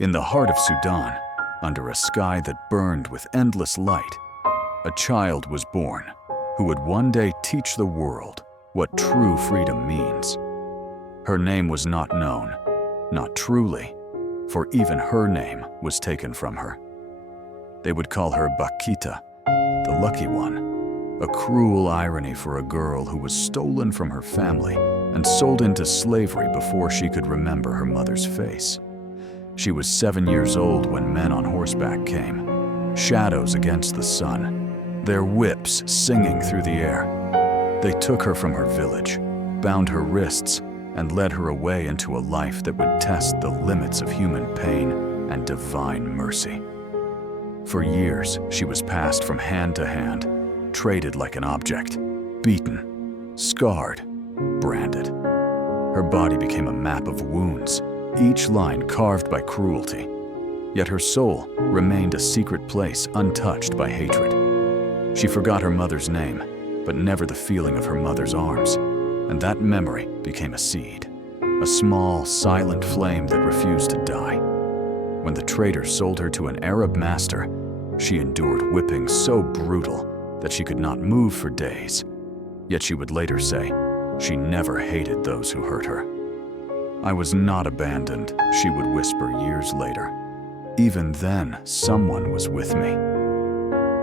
In the heart of Sudan, under a sky that burned with endless light, a child was born who would one day teach the world what true freedom means. Her name was not known, not truly, for even her name was taken from her. They would call her Bakhita, the lucky one, a cruel irony for a girl who was stolen from her family and sold into slavery before she could remember her mother's face. She was 7 years old when men on horseback came, shadows against the sun, their whips singing through the air. They took her from her village, bound her wrists, and led her away into a life that would test the limits of human pain and divine mercy. For years, she was passed from hand to hand, traded like an object, beaten, scarred, branded. Her body became a map of wounds, each line carved by cruelty. Yet her soul remained a secret place untouched by hatred. She forgot her mother's name, but never the feeling of her mother's arms, and that memory became a seed, a small, silent flame that refused to die. When the trader sold her to an Arab master, she endured whipping so brutal that she could not move for days. Yet she would later say, she never hated those who hurt her. I was not abandoned, she would whisper years later. Even then, someone was with me.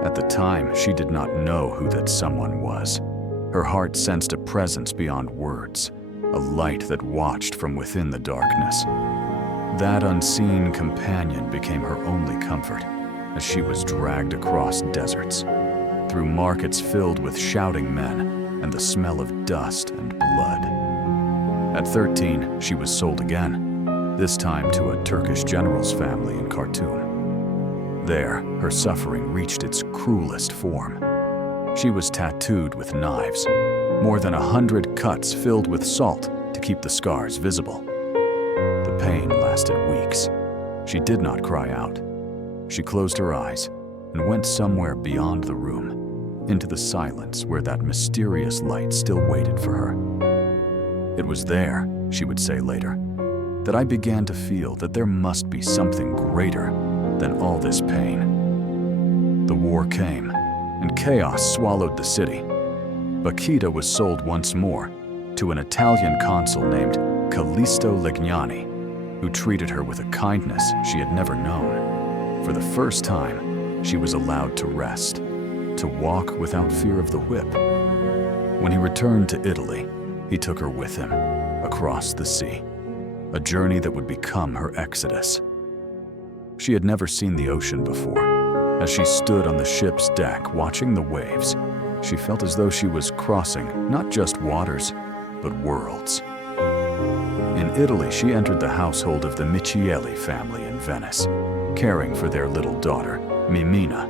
At the time, she did not know who that someone was. Her heart sensed a presence beyond words, a light that watched from within the darkness. That unseen companion became her only comfort as she was dragged across deserts, through markets filled with shouting men and the smell of dust and blood. At 13, she was sold again, this time to a Turkish general's family in Khartoum. There, her suffering reached its cruelest form. She was tattooed with knives, more than 100 cuts filled with salt to keep the scars visible. The pain lasted weeks. She did not cry out. She closed her eyes and went somewhere beyond the room, into the silence where that mysterious light still waited for her. It was there, she would say later, that I began to feel that there must be something greater than all this pain. The war came, and chaos swallowed the city. Bakhita was sold once more to an Italian consul named Callisto Legnani, who treated her with a kindness she had never known. For the first time, she was allowed to rest, to walk without fear of the whip. When he returned to Italy, he took her with him, across the sea, a journey that would become her exodus. She had never seen the ocean before. As she stood on the ship's deck watching the waves, she felt as though she was crossing not just waters, but worlds. In Italy, she entered the household of the Michieli family in Venice, caring for their little daughter, Mimina.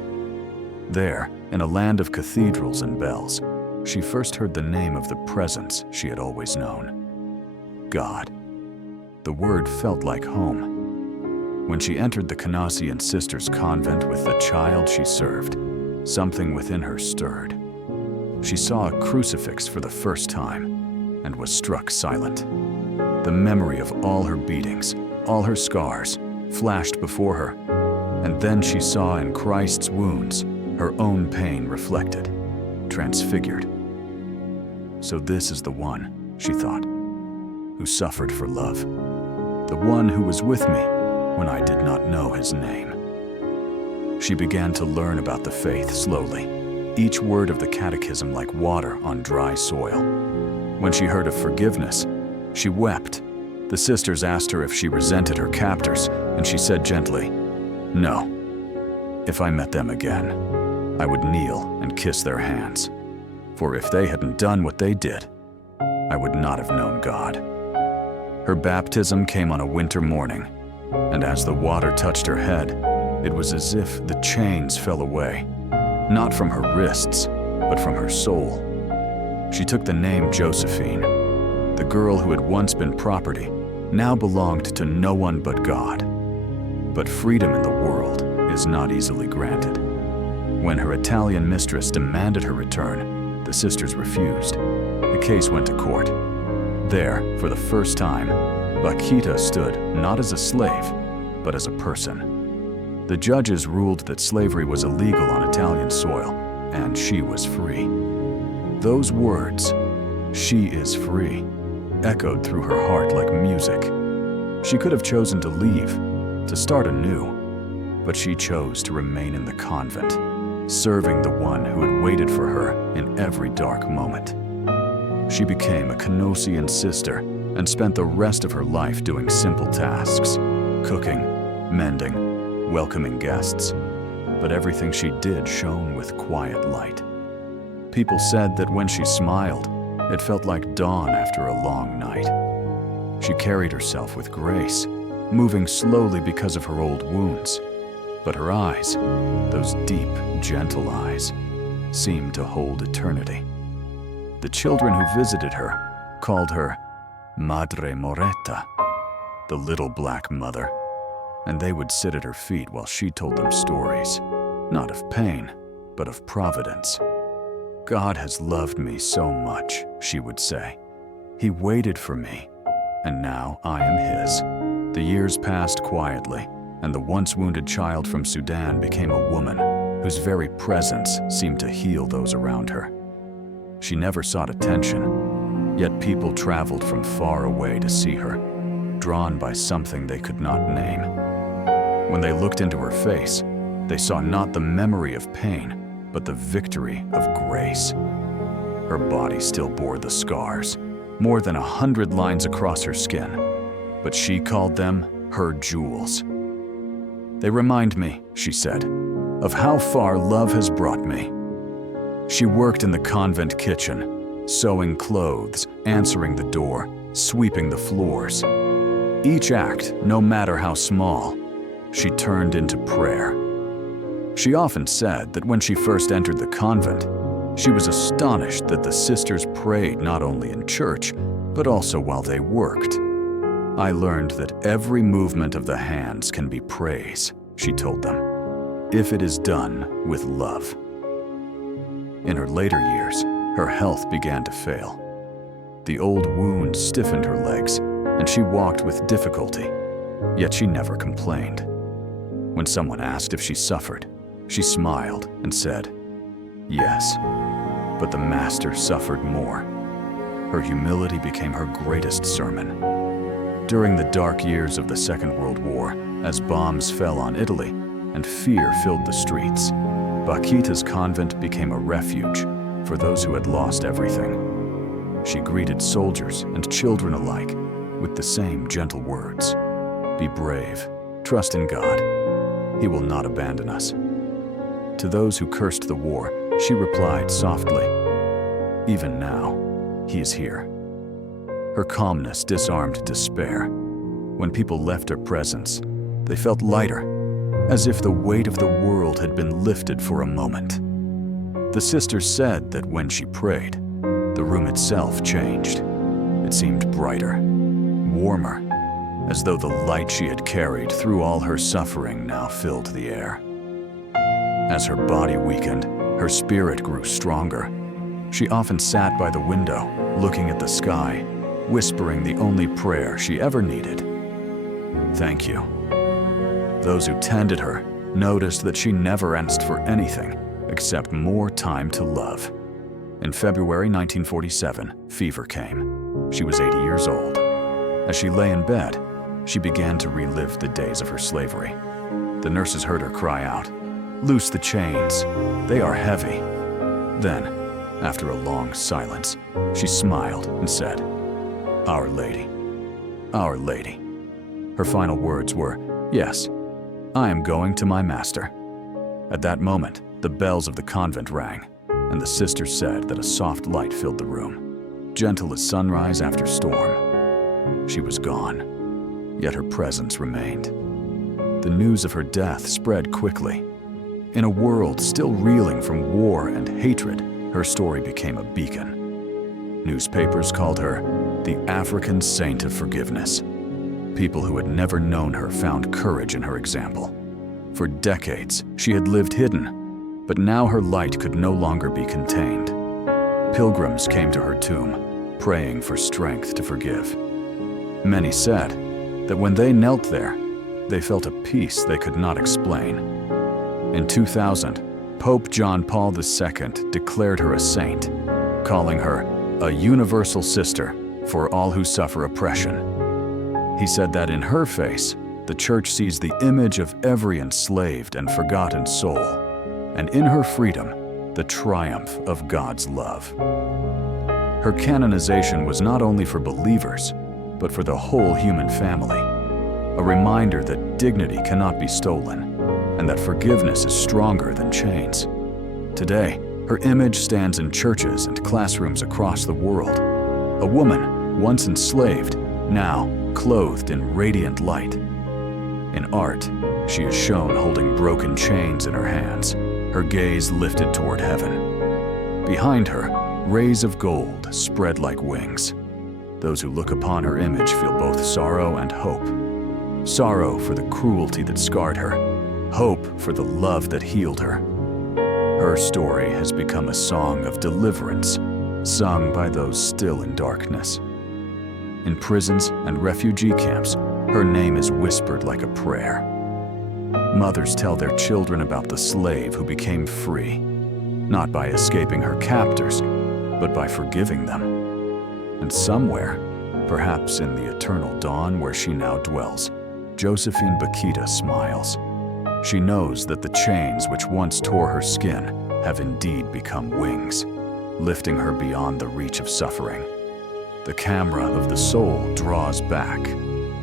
There, in a land of cathedrals and bells, she first heard the name of the presence she had always known: God. The word felt like home. When she entered the Canossian Sisters convent with the child she served, something within her stirred. She saw a crucifix for the first time and was struck silent. The memory of all her beatings, all her scars, flashed before her, and then she saw in Christ's wounds her own pain reflected, transfigured. So this is the one, she thought, who suffered for love, the one who was with me when I did not know his name. She began to learn about the faith slowly, each word of the catechism like water on dry soil. When she heard of forgiveness, she wept. The sisters asked her if she resented her captors, and she said gently, "No. If I met them again, I would kneel and kiss their hands. For if they hadn't done what they did, I would not have known God." Her baptism came on a winter morning, and as the water touched her head, it was as if the chains fell away, not from her wrists, but from her soul. She took the name Josephine. The girl who had once been property now belonged to no one but God. But freedom in the world is not easily granted. When her Italian mistress demanded her return, the sisters refused. The case went to court. There, for the first time, Bakhita stood not as a slave, but as a person. The judges ruled that slavery was illegal on Italian soil, and she was free. Those words, "She is free," echoed through her heart like music. She could have chosen to leave, to start anew, but she chose to remain in the convent, serving the one who had waited for her in every dark moment. She became a Canossian sister and spent the rest of her life doing simple tasks, cooking, mending, welcoming guests. But everything she did shone with quiet light. People said that when she smiled, it felt like dawn after a long night. She carried herself with grace, moving slowly because of her old wounds. But her eyes, those deep, gentle eyes, seemed to hold eternity. The children who visited her called her Madre Moretta, the little black mother, and they would sit at her feet while she told them stories, not of pain, but of providence. "God has loved me so much," she would say. "He waited for me, and now I am His." The years passed quietly, and the once wounded child from Sudan became a woman whose very presence seemed to heal those around her. She never sought attention, yet people traveled from far away to see her, drawn by something they could not name. When they looked into her face, they saw not the memory of pain, but the victory of grace. Her body still bore the scars, more than 100 lines across her skin, but she called them her jewels. "They remind me," she said, "of how far love has brought me." She worked in the convent kitchen, sewing clothes, answering the door, sweeping the floors. Each act, no matter how small, she turned into prayer. She often said that when she first entered the convent, she was astonished that the sisters prayed not only in church, but also while they worked. "I learned that every movement of the hands can be praise," she told them, "if it is done with love." In her later years, her health began to fail. The old wounds stiffened her legs, and she walked with difficulty, yet she never complained. When someone asked if she suffered, she smiled and said, "Yes, but the Master suffered more." Her humility became her greatest sermon. During the dark years of the Second World War, as bombs fell on Italy and fear filled the streets, Bakhita's convent became a refuge for those who had lost everything. She greeted soldiers and children alike with the same gentle words. "Be brave, trust in God. He will not abandon us." To those who cursed the war, she replied softly, "Even now, He is here." Her calmness disarmed despair. When people left her presence, they felt lighter, as if the weight of the world had been lifted for a moment. The sisters said that when she prayed, the room itself changed. It seemed brighter, warmer, as though the light she had carried through all her suffering now filled the air. As her body weakened, her spirit grew stronger. She often sat by the window, looking at the sky, whispering the only prayer she ever needed: "Thank you." Those who tended her noticed that she never asked for anything except more time to love. In February 1947, fever came. She was 80 years old. As she lay in bed, she began to relive the days of her slavery. The nurses heard her cry out, "Loose the chains, they are heavy." Then, after a long silence, she smiled and said, "Our Lady, Our Lady." Her final words were, "Yes, I am going to my Master." At that moment, the bells of the convent rang, and the sisters said that a soft light filled the room, gentle as sunrise after storm. She was gone, yet her presence remained. The news of her death spread quickly. In a world still reeling from war and hatred, her story became a beacon. Newspapers called her the African Saint of Forgiveness. People who had never known her found courage in her example. For decades, she had lived hidden, but now her light could no longer be contained. Pilgrims came to her tomb, praying for strength to forgive. Many said that when they knelt there, They felt a peace they could not explain. In 2000, Pope John Paul II declared her a saint, calling her a universal sister for all who suffer oppression. He said that in her face, the Church sees the image of every enslaved and forgotten soul, and in her freedom, the triumph of God's love. Her canonization was not only for believers, but for the whole human family, a reminder that dignity cannot be stolen, and that forgiveness is stronger than chains. Today, her image stands in churches and classrooms across the world. A woman, once enslaved, now clothed in radiant light. In art, she is shown holding broken chains in her hands, her gaze lifted toward heaven. Behind her, rays of gold spread like wings. Those who look upon her image feel both sorrow and hope. Sorrow for the cruelty that scarred her, hope for the love that healed her. Her story has become a song of deliverance, sung by those still in darkness. In prisons and refugee camps, her name is whispered like a prayer. Mothers tell their children about the slave who became free, not by escaping her captors, but by forgiving them. And somewhere, perhaps in the eternal dawn where she now dwells, Josephine Bakhita smiles. She knows that the chains which once tore her skin have indeed become wings, lifting her beyond the reach of suffering. The camera of the soul draws back,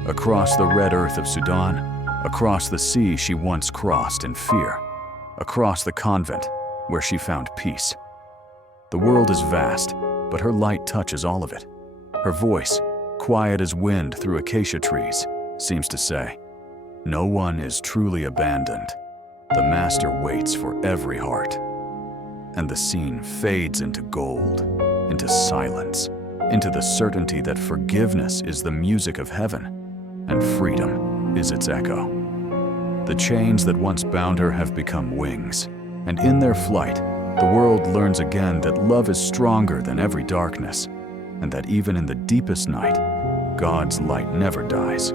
across the red earth of Sudan, across the sea she once crossed in fear, across the convent where she found peace. The world is vast, but her light touches all of it. Her voice, quiet as wind through acacia trees, seems to say, "No one is truly abandoned. The Master waits for every heart." And the scene fades into gold, into silence, into the certainty that forgiveness is the music of heaven, and freedom is its echo. The chains that once bound her have become wings, and in their flight, the world learns again that love is stronger than every darkness, and that even in the deepest night, God's light never dies.